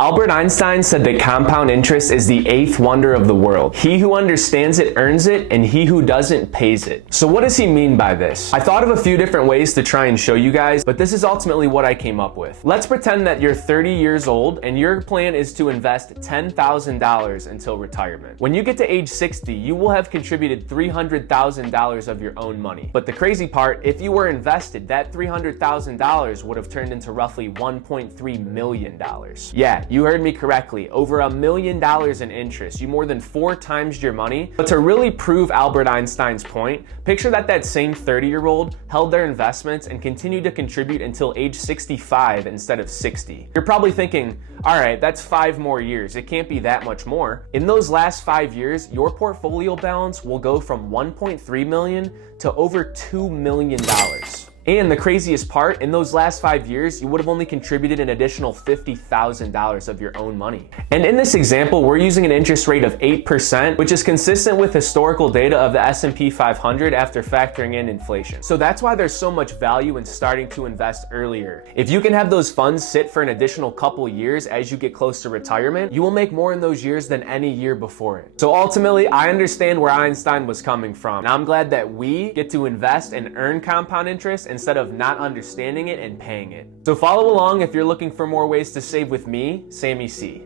Albert Einstein said that compound interest is the eighth wonder of the world. He who understands it earns it, and he who doesn't pays it. So what does he mean by this? I thought of a few different ways to try and show you guys, but this is ultimately what I came up with. Let's pretend that you're 30 years old and your plan is to invest $10,000 until retirement. When you get to age 60, you will have contributed $300,000 of your own money. But the crazy part, if you were invested, that $300,000 would have turned into roughly $1.3 million. Yeah, you heard me correctly, over $1 million in interest. You more than 4 times your money. But to really prove Albert Einstein's point, picture that same 30-year-old held their investments and continued to contribute until age 65 instead of 60. You're probably thinking, all right, that's 5 more years. It can't be that much more. In those last 5 years, your portfolio balance will go from $1.3 million to over $2 million. And the craziest part, in those last 5 years, you would have only contributed an additional $50,000 of your own money. And in this example, we're using an interest rate of 8%, which is consistent with historical data of the S&P 500 after factoring in inflation. So that's why there's so much value in starting to invest earlier. If you can have those funds sit for an additional couple years as you get close to retirement, you will make more in those years than any year before it. So ultimately, I understand where Einstein was coming from, and I'm glad that we get to invest and earn compound interest instead of not understanding it and paying it. So follow along if you're looking for more ways to save with me, Sammy C.